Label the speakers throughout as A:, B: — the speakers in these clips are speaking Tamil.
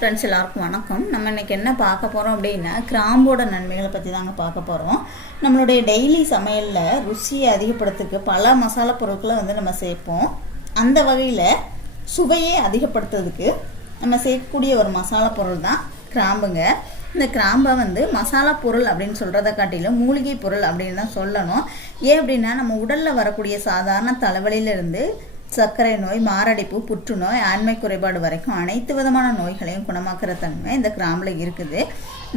A: ஃப்ரெண்ட்ஸ் எல்லாருக்கும் வணக்கம். நம்ம இன்னைக்கு என்ன பார்க்க போகிறோம் அப்படின்னா கிராம்போட நன்மைகளை பற்றி தாங்க பார்க்க போகிறோம் நம்மளுடைய டெய்லி சமையலில் ருசியை அதிகப்படுத்துக்கு பல மசாலா பொருட்களை வந்து நம்ம சேர்ப்போம். அந்த வகையில் சுவையை அதிகப்படுத்துறதுக்கு நம்ம சேர்க்கக்கூடிய ஒரு மசாலா பொருள் தான் கிராம்புங்க. இந்த கிராம்பை வந்து மசாலா பொருள் அப்படின்னு சொல்கிறத காட்டிலும் மூலிகை பொருள் அப்படின்னு தான் சொல்லணும். ஏன் அப்படின்னா நம்ம உடலில் வரக்கூடிய சாதாரண தலைவலியிலிருந்து சர்க்கரை நோய் மாரடைப்பு புற்றுநோய் ஆண்மை குறைபாடு வரைக்கும் அனைத்து விதமான நோய்களையும் குணமாக்குற தன்மை இந்த கிராம்பில் இருக்குது.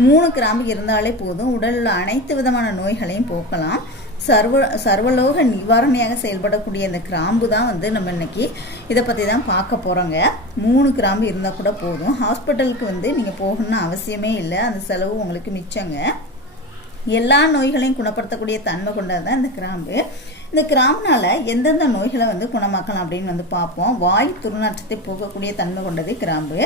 A: மூணு கிராம்பு இருந்தாலே போதும். உடலில் அனைத்து விதமான நோய்களையும் போக்கலாம். சர்வ சர்வலோக நிவாரணியாக செயல்படக்கூடிய இந்த கிராம்பு தான் வந்து நம்ம இன்னைக்கு இதை பற்றி தான் பார்க்க போகிறோங்க மூணு கிராம்பு இருந்தால் கூட போதும். ஹாஸ்பிட்டலுக்கு வந்து நீங்கள் போகணும்னு அவசியமே இல்லை. அந்த செலவு உங்களுக்கு மிச்சங்க. எல்லா நோய்களையும் குணப்படுத்தக்கூடிய தன்மை கொண்டது தான் இந்த கிராம்பு. இந்த கிராம்னால் எந்தெந்த நோய்களை வந்து குணமாக்கலாம் அப்படின்னு வந்து பார்ப்போம். வாய் துர்நாற்றத்தை போகக்கூடிய தன்மை கொண்டது கிராம்பு.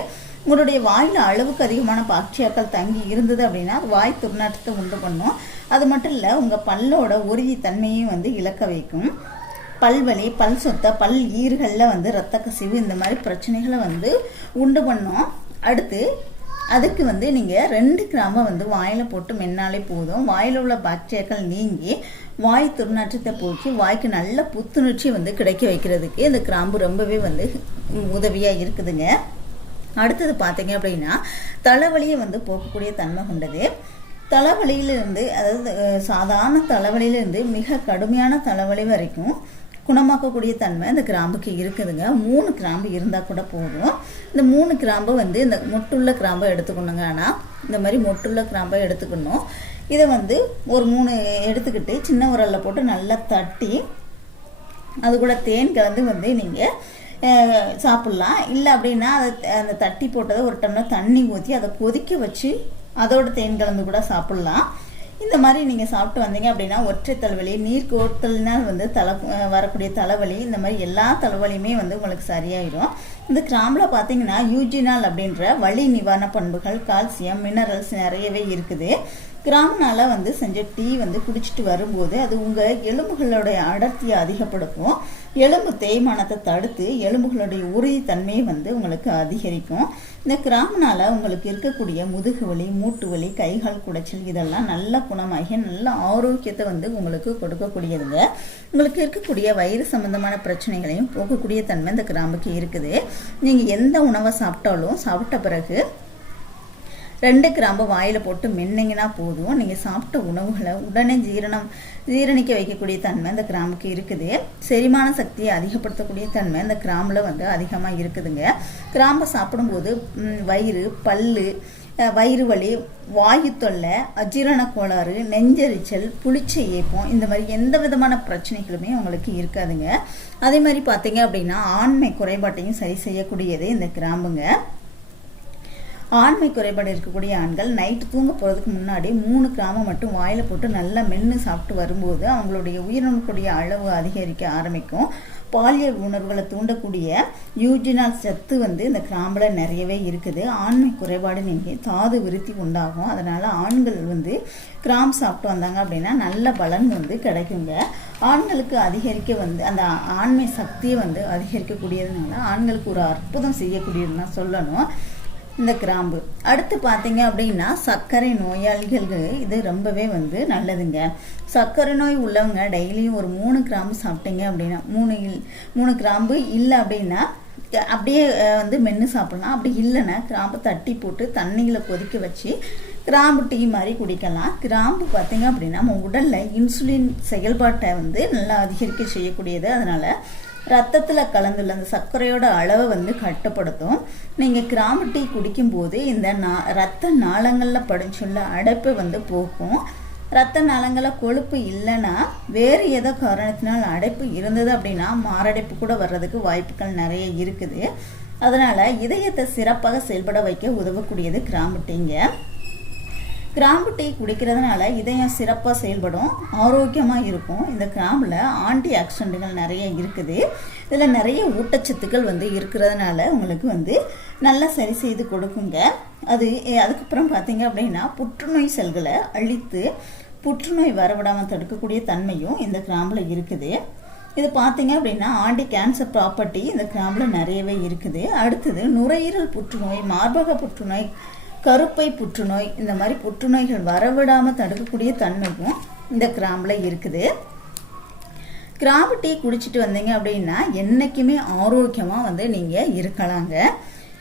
A: உங்களுடைய வாயில் அளவுக்கு அதிகமான பாக்டீரியாக்கள் தங்கி இருந்தது அப்படின்னா அது வாய் துர்நாற்றத்தை உண்டு பண்ணும். அது மட்டும் இல்லை உங்கள் பல்லோட உறுதி தன்மையும் வந்து இழக்க வைக்கும். பல்வலி பல் சொத்த பல் ஈர்களில் வந்து இரத்த கசிவு இந்த மாதிரி பிரச்சனைகளை வந்து உண்டு பண்ணும். அடுத்து அதுக்கு வந்து நீங்கள் ரெண்டு கிராம வந்து வாயில் போட்டு மென்னாலே போதும். வாயில் உள்ள பாக்டீரியாக்கள் நீங்கி வாய் துர்நாற்றத்தை போக்கி வாய்க்கு நல்ல புத்துணர்ச்சி வந்து கிடைக்க வைக்கிறதுக்கு இந்த கிராம்பு ரொம்பவே வந்து உதவியாக இருக்குதுங்க. அடுத்தது பார்த்தீங்க அப்படின்னா தலைவலியை வந்து போக்கக்கூடிய தன்மை கொண்டது. தலைவலியிலிருந்து அதாவது சாதாரண தலைவலியிலிருந்து மிக கடுமையான தலைவலி வரைக்கும் குணமாக்கக்கூடிய தன்மை இந்த கிராம்புக்கு இருக்குதுங்க. மூணு கிராம்பு இருந்தால் கூட போதும். இந்த மூணு கிராம்பு வந்து இந்த மொட்டுள்ள கிராம்பை எடுத்துக்கணுங்க ஆனால் இந்த மாதிரி மொட்டுள்ள கிராம்பை எடுத்துக்கணும். இதை வந்து ஒரு மூணு எடுத்துக்கிட்டு சின்ன உரலில் போட்டு நல்லா தட்டி அது கூட தேன் கலந்து வந்து நீங்கள் சாப்பிட்லாம். இல்லை அப்படின்னா அதை அந்த தட்டி போட்டதை ஒரு டம்ளர் தண்ணி ஊற்றி அதை கொதிக்க வச்சு அதோட தேன் கலந்து கூட சாப்பிட்லாம். இந்த மாதிரி நீங்கள் சாப்பிட்டு வந்தீங்க அப்படின்னா ஒற்றை தலைவலி நீர் கோர்த்தல்னால் வந்து தலை வரக்கூடிய தலைவலி இந்த மாதிரி எல்லா தலைவலியுமே வந்து உங்களுக்கு சரியாயிடும் இந்த கிராம்பில் பார்த்தீங்கன்னா யூஜினால் அப்படின்ற வலி நிவாரண பண்புகள் கால்சியம் மினரல்ஸ் நிறையவே இருக்குது. கிராமனால வந்து செஞ்ச டீ வந்து குடிச்சிட்டு வரும்போது அது உங்கள் எலும்புகளுடைய அடர்த்தியை அதிகப்படுத்தும். எலும்பு தேய்மானத்தை தடுத்து எலும்புகளுடைய உறுதித்தன்மையை வந்து உங்களுக்கு அதிகரிக்கும். இந்த கிராமனால் உங்களுக்கு இருக்கக்கூடிய முதுகு வலி மூட்டு வலி கைகால் குடைச்சல் இதெல்லாம் நல்ல குணமாகி நல்ல ஆரோக்கியத்தை வந்து உங்களுக்கு கொடுக்கக்கூடியதுங்க. உங்களுக்கு இருக்கக்கூடிய வயிறு சம்பந்தமான பிரச்சனைகளையும் போக்கக்கூடிய தன்மை இந்த கிராம்புக்கு இருக்குது. நீங்கள் எந்த உணவை சாப்பிட்டாலும் சாப்பிட்ட பிறகு ரெண்டு கிராம்பு வாயில் போட்டு மென்னிங்கன்னா போதும். நீங்கள் சாப்பிட்ட உணவுகளை உடனே ஜீரணம் ஜீரணிக்க வைக்கக்கூடிய தன்மை இந்த கிராம்புக்கு இருக்குது. செரிமான சக்தியை அதிகப்படுத்தக்கூடிய தன்மை இந்த கிராம்பில் வந்து அதிகமாக இருக்குதுங்க. கிராம்பை சாப்பிடும்போது வயிறு பல்லு வயிறு வலி வாயு தொல்லை அஜீரண கோளாறு நெஞ்செரிச்சல் புளிச்ச ஏப்பம் இந்த மாதிரி எந்த விதமான பிரச்சனைகளுமே உங்களுக்கு இருக்காதுங்க. அதே மாதிரி பார்த்தீங்க அப்படின்னா ஆண்மை குறைபாட்டையும் சரி செய்யக்கூடியது இந்த கிராம்புங்க. ஆண்மை குறைபாடு இருக்கக்கூடிய ஆண்கள் நைட்டு தூங்க போகிறதுக்கு முன்னாடி மூணு கிராமம் மட்டும் வாயில் போட்டு நல்லா மென்று சாப்பிட்டு வரும்போது அவங்களுடைய உயிரினக்கூடிய அளவு அதிகரிக்க ஆரம்பிக்கும். பாலியல் உணர்வுகளை தூண்டக்கூடிய யூஜினால் சத்து வந்து இந்த கிராம்பில் நிறையவே இருக்குது. ஆண்மை குறைபாடு நீங்கள் தாது விருத்தி உண்டாகும். அதனால் ஆண்கள் வந்து கிராம் சாப்பிட்டு வந்தாங்க அப்படின்னா நல்ல பலன் வந்து கிடைக்குங்க. ஆண்களுக்கு அதிகரிக்க வந்து அந்த ஆண்மை சக்தியை வந்து அதிகரிக்கக்கூடியதுனால ஆண்களுக்கு ஒரு அற்புதம் செய்யக்கூடியதுன்னு சொல்லணும். இந்த கிராம்பு. அடுத்து பார்த்தீங்க அப்படின்னா சர்க்கரை நோயாளிகளுக்கு இது ரொம்பவே வந்து நல்லதுங்க. சர்க்கரை நோய் உள்ளவங்க டெய்லியும் ஒரு மூணு கிராம்பு சாப்பிட்டீங்க அப்படின்னா மூணு இல் மூணு கிராம்பு இல்லை அப்படின்னா அப்படியே வந்து மென்று சாப்பிடலாம். அப்படி இல்லைன்னா கிராம்பு தட்டி போட்டு தண்ணியில் கொதிக்க வச்சு கிராம்பு டீ மாதிரி குடிக்கலாம். கிராம்பு பார்த்தீங்க அப்படின்னா நம்ம உடலில் இன்சுலின் செயல்பாட்டை வந்து நல்லா அதிகரிக்க செய்யக்கூடியது. அதனால் ரத்தத்தில் கலந்துள்ள அந்த சர்க்கரையோட அளவை வந்து கட்டுப்படுத்தும். நீங்கள் கிராம்பு டீ குடிக்கும்போது இந்த நா ரத்த நாளங்களில் படிச்சுள்ள அடைப்பு வந்து போக்கும் ரத்த நலங்களில் கொழுப்பு இல்லைன்னா வேறு ஏதோ காரணத்தினால் அடைப்பு இருந்தது அப்படின்னா மாரடைப்பு கூட வர்றதுக்கு வாய்ப்புகள் நிறைய இருக்குது. அதனால் இதயத்தை சிறப்பாக செயல்பட வைக்க உதவக்கூடியது கிராம்பு டீங்க. கிராம்பு டீ குடிக்கிறதுனால இதயம் சிறப்பாக செயல்படும் ஆரோக்கியமாக இருக்கும். இந்த கிராம்பில் ஆன்டி ஆக்சிடென்ட்டுகள் நிறைய இருக்குது. இதில் நிறைய ஊட்டச்சத்துக்கள் வந்து இருக்கிறதுனால உங்களுக்கு வந்து நல்லா சரி செய்து கொடுக்குங்க. அது அதுக்கப்புறம் பார்த்தீங்க அப்படின்னா புற்றுநோய் செல்களை அழித்து புற்றுநோய் வரவிடாமல் தடுக்கக்கூடிய தன்மையும் இந்த கிராம்பில் இருக்குது. இது பார்த்தீங்க அப்படின்னா ஆண்டி கேன்சர் ப்ராப்பர்ட்டி இந்த கிராம்பில் நிறையவே இருக்குது. அடுத்தது நுரையீரல் புற்றுநோய் மார்பக புற்றுநோய் கருப்பை புற்றுநோய் இந்த மாதிரி புற்றுநோய்கள் வரவிடாமல் தடுக்கக்கூடிய தன்மையும் இந்த கிராம்பில் இருக்குது. கிராம்பு டீ குடிச்சிட்டு வந்தீங்க அப்படின்னா என்றைக்குமே ஆரோக்கியமாக வந்து நீங்கள் இருக்கலாங்க.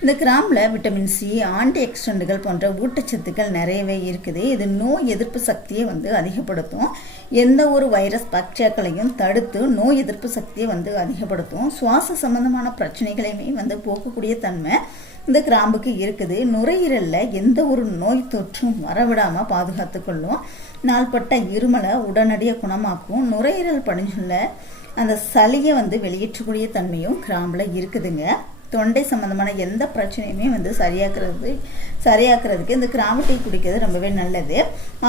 A: இந்த கிராம்பில் விட்டமின் சி ஆன்டி ஆக்சிடென்ட்கள் போன்ற ஊட்டச்சத்துக்கள் நிறையவே இருக்குது. இது நோய் எதிர்ப்பு சக்தியை வந்து அதிகப்படுத்தும். எந்த ஒரு வைரஸ் பாக்டீரியாக்களையும் தடுத்து நோய் எதிர்ப்பு சக்தியை வந்து அதிகப்படுத்தும். சுவாச சம்பந்தமான பிரச்சனைகளையுமே வந்து போக்கக்கூடிய தன்மை இந்த கிராம்புக்கு இருக்குது. நுரையீரலில் எந்த ஒரு நோய் தொற்றும் வரவிடாமல் பாதுகாத்து கொள்ளும். நாள்பட்ட இருமலை உடனடியாக குணமாக்கும். நுரையீரல் படிஞ்சுள்ள அந்த சளியை வந்து வெளியேற்றக்கூடிய தன்மையும் கிராம்பில் இருக்குதுங்க. தொண்டை சம்மந்தமான எந்த பிரச்சனையுமே வந்து சரியாக்குறது சரியாக்குறதுக்கு இந்த கிராம்பு டீ குடிக்கிறது ரொம்பவே நல்லது.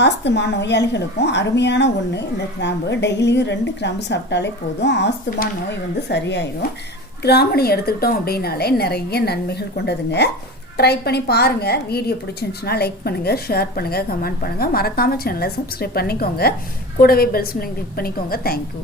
A: ஆஸ்துமா நோயாளிகளுக்கும் அருமையான ஒன்று இந்த கிராம்பு. டெய்லியும் ரெண்டு கிராம்பு சாப்பிட்டாலே போதும். ஆஸ்துமா நோய் வந்து சரியாயிடும் கிராமணி எடுத்துக்கிட்டோம் அப்படின்னாலே நிறைய நன்மைகள் கொண்டதுங்க. ட்ரை பண்ணி பாருங்கள் வீடியோ பிடிச்சிருந்துச்சுன்னா லைக் பண்ணுங்கள் ஷேர் பண்ணுங்கள் கமெண்ட் பண்ணுங்கள் மறக்காமல் சேனலை சப்ஸ்கிரைப் பண்ணிக்கோங்க. கூடவே பெல்ஸ் கிளிக் பண்ணிக்கோங்க. தேங்க்யூ